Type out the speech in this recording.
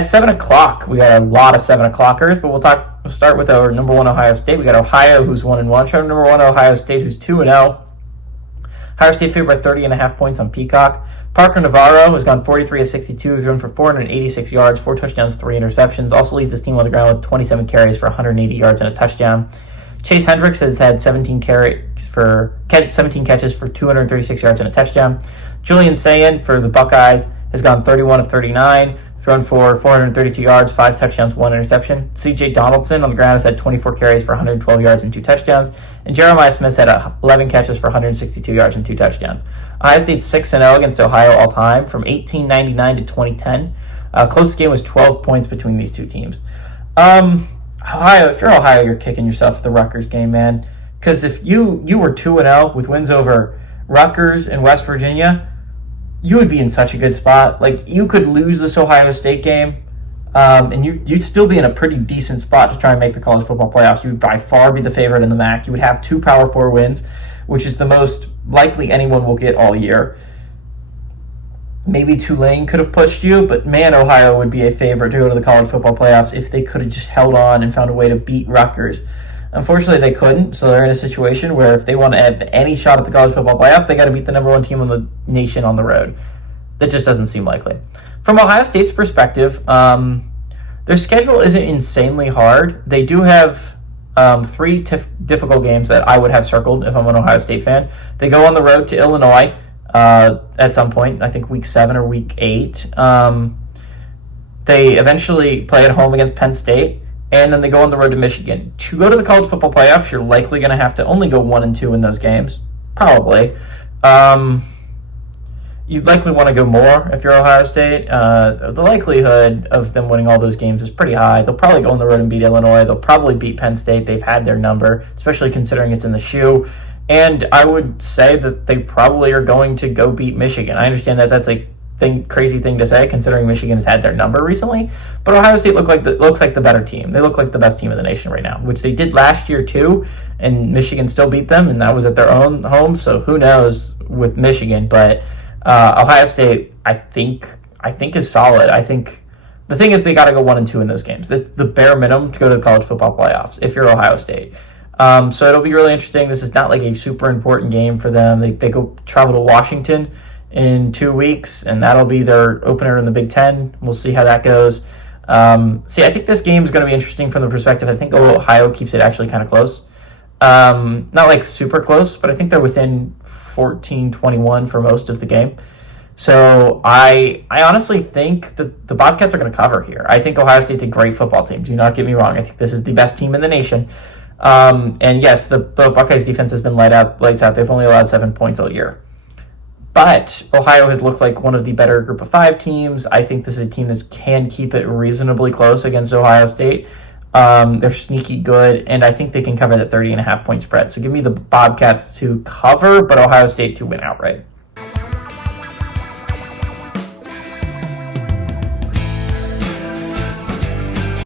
At 7 o'clock, we got a lot of 7 o'clockers, but we'll start with our number 1 Ohio State. We got Ohio, who's 1-1. Shout out number 1 Ohio State, who's 2-0. Ohio State favored by 30.5 points on Peacock. Parker Navarro has gone 43 of 62, thrown for 486 yards, 4 touchdowns, 3 interceptions. Also leads this team on the ground with 27 carries for 180 yards and a touchdown. Chase Hendricks has had 17 catches for 236 yards and a touchdown. Julian Sayin for the Buckeyes has gone 31 of 39, thrown for 432 yards, 5 touchdowns, 1 interception. C.J. Donaldson on the ground has had 24 carries for 112 yards and 2 touchdowns. And Jeremiah Smith had 11 catches for 162 yards and 2 touchdowns. Ohio State 6-0 against Ohio all time from 1899 to 2010. Closest game was 12 points between these two teams. Ohio, if you're Ohio, you're kicking yourself at the Rutgers game, man. Because if you were 2-0 with wins over Rutgers and West Virginia, you would be in such a good spot. Like, you could lose this Ohio State game, and you'd still be in a pretty decent spot to try and make the college football playoffs. You would by far be the favorite in the MAC. You would have 2 Power 4 wins, which is the most likely anyone will get all year. Maybe Tulane could have pushed you, but man, Ohio would be a favorite to go to the college football playoffs if they could have just held on and found a way to beat Rutgers. Unfortunately, they couldn't, so they're in a situation where if they want to have any shot at the college football playoffs, they got to beat the number 1 team in the nation on the road. That just doesn't seem likely. From Ohio State's perspective, their schedule isn't insanely hard. They do have 3 difficult games that I would have circled if I'm an Ohio State fan. They go on the road to Illinois at some point, I think week 7 or week 8. They eventually play at home against Penn State, and then they go on the road to Michigan. To go to the college football playoffs, you're likely going to have to only go 1-2 in those games. Probably. You'd likely want to go more if you're Ohio State. The likelihood of them winning all those games is pretty high. They'll probably go on the road and beat Illinois. They'll probably beat Penn State. They've had their number, especially considering it's in the shoe. And I would say that they probably are going to go beat Michigan. I understand that that's a crazy thing to say, considering Michigan has had their number recently. But Ohio State looks like the better team. They look like the best team in the nation right now, which they did last year too. And Michigan still beat them, and that was at their own home. So who knows with Michigan? But Ohio State, I think is solid. I think the thing is they got to go 1-2 in those games. The bare minimum to go to the college football playoffs if you're Ohio State. So it'll be really interesting. This is not like a super important game for them. They go travel to Washington in 2 weeks, and that'll be their opener in the Big Ten. We'll see how that goes. I think this game is going to be interesting from the perspective. I think Ohio keeps it actually kind of close. Not like super close, but I think they're within 14-21 for most of the game. So I honestly think that the Bobcats are going to cover here. I think Ohio State's a great football team. Do not get me wrong. I think this is the best team in the nation. And yes, the Buckeyes defense has been lights out. They've only allowed 7 points all year. But Ohio has looked like one of the better group of 5 teams. I think this is a team that can keep it reasonably close against Ohio State. They're sneaky good, and I think they can cover that 30.5 point spread. So give me the Bobcats to cover, but Ohio State to win outright.